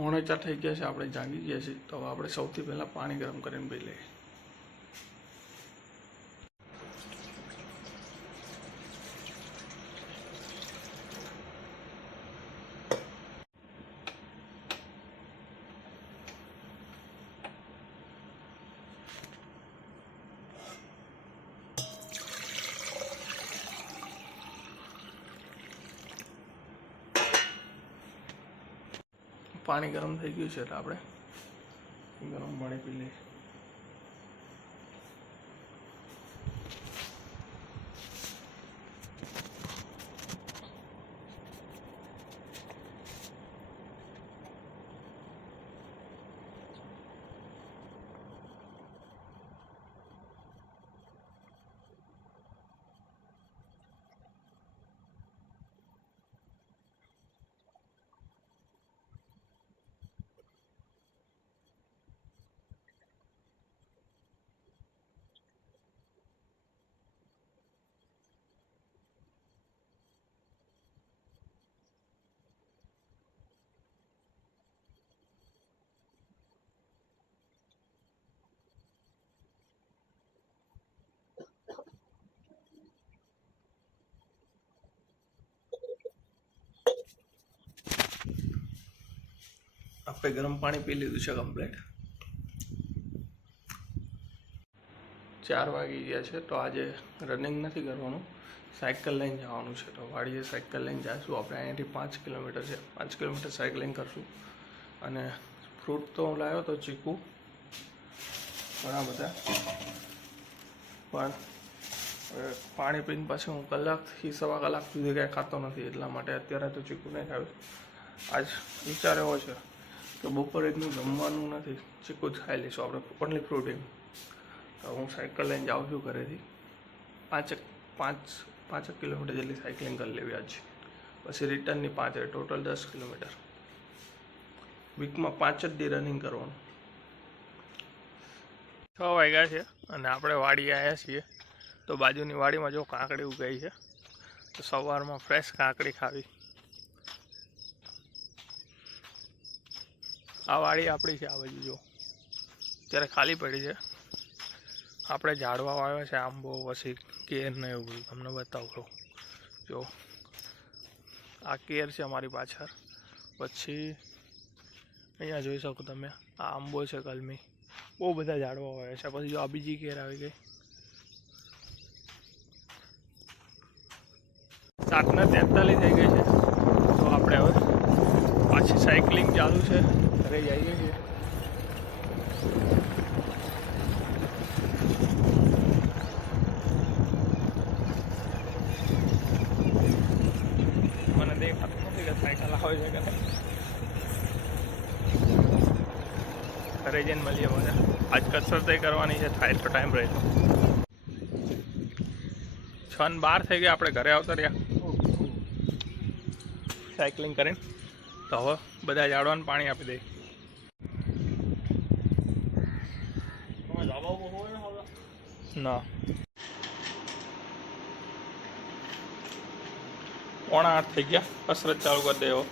પોણે થઈ ગયા છે, આપણે જાગી ગયા છીએ. તો હવે આપણે સૌથી પહેલાં પાણી ગરમ કરીને પી લઈએ. પાણી ગરમ થઈ ગયું છે એટલે આપણે ગરમ પાણી પી લઈએ આપણે ગરમ પાણી પી લીધું છે કમ્પ્લીટ ચાર વાગી ગયા છે તો આજે રનિંગ નથી કરવાનું સાયકલ લઈને જવાનું છે. તો વાડીએ સાયકલ લઈને જઈશું આપણે અહીંયાથી પાંચ કિલોમીટર છે. પાંચ કિલોમીટર સાયકલિંગ કરશું. અને ફ્રૂટ તો હું લાવ્યો તો ચીકુ, ઘણા બધા. પણ પાણી પીને પછી હું કલાકથી સવા કલાક સુધી કાંઈ ખાતો નથી, એટલા માટે અત્યારે તો ચીકુ નહીં ખાવ્યું આજ વિચાર એવો છે. કે બપોરે એટલું જમવાનું નથી, ચીકુ જ ખાઈ લઈશું આપણે ઓનલી પ્રોટીન તો હું સાયકલ લઈને જાઉં છું ઘરેથી. પાંચેક, પાંચ, પાંચેક કિલોમીટર જેટલી સાયકલિંગ કરી લેવી આજે. પછી રિટર્નની પાંચ ટોટલ દસ કિલોમીટર. વીકમાં પાંચ જ દી રનિંગ કરવાનું. છ વાગ્યા છે અને આપણે વાડી આવ્યા છીએ. તો બાજુની વાડીમાં જો કાંકડી ઉગાઈ છે, તો સવારમાં ફ્રેશ કાંકડી ખાવી. આ વાડી આપણી છે, આ બાજુ જો. અત્યારે ખાલી પડી છે. આપણે ઝાડવા વાવ્યા છે, આંબો, પછી કેર ને એવું બધું. તમને બતાવું જો, આ કેર છે અમારી પાછળ. પછી અહીંયા જોઈ શકો તમે, આ આંબો છે કલમી. બહુ બધા ઝાડવા વાવ્યા છે. પછી જો આ બીજી કેર આવી ગઈ. સાતના તેતાલીસ થઈ ગઈ છે. તો આપણે હવે પાછી સાયકલિંગ ચાલુ છે. ઘરે જઈએ છીએ. મને દેખાતું નથી કે સાયકલ આવે છે કે ઘરે જઈને મળીએ મને આજ કસરત કરવાની છે, થાય તો ટાઈમ રહેતો છ ને બાર થઈ ગયા, આપણે ઘરે આવતા રહ્યા. સાયકલિંગ કરીને. તો હવે બધા ઝાડવાને પાણી આપી દઈએ ના. પોણા આઠ થઈ ગયા. કસરત ચાલુ કરી દેવો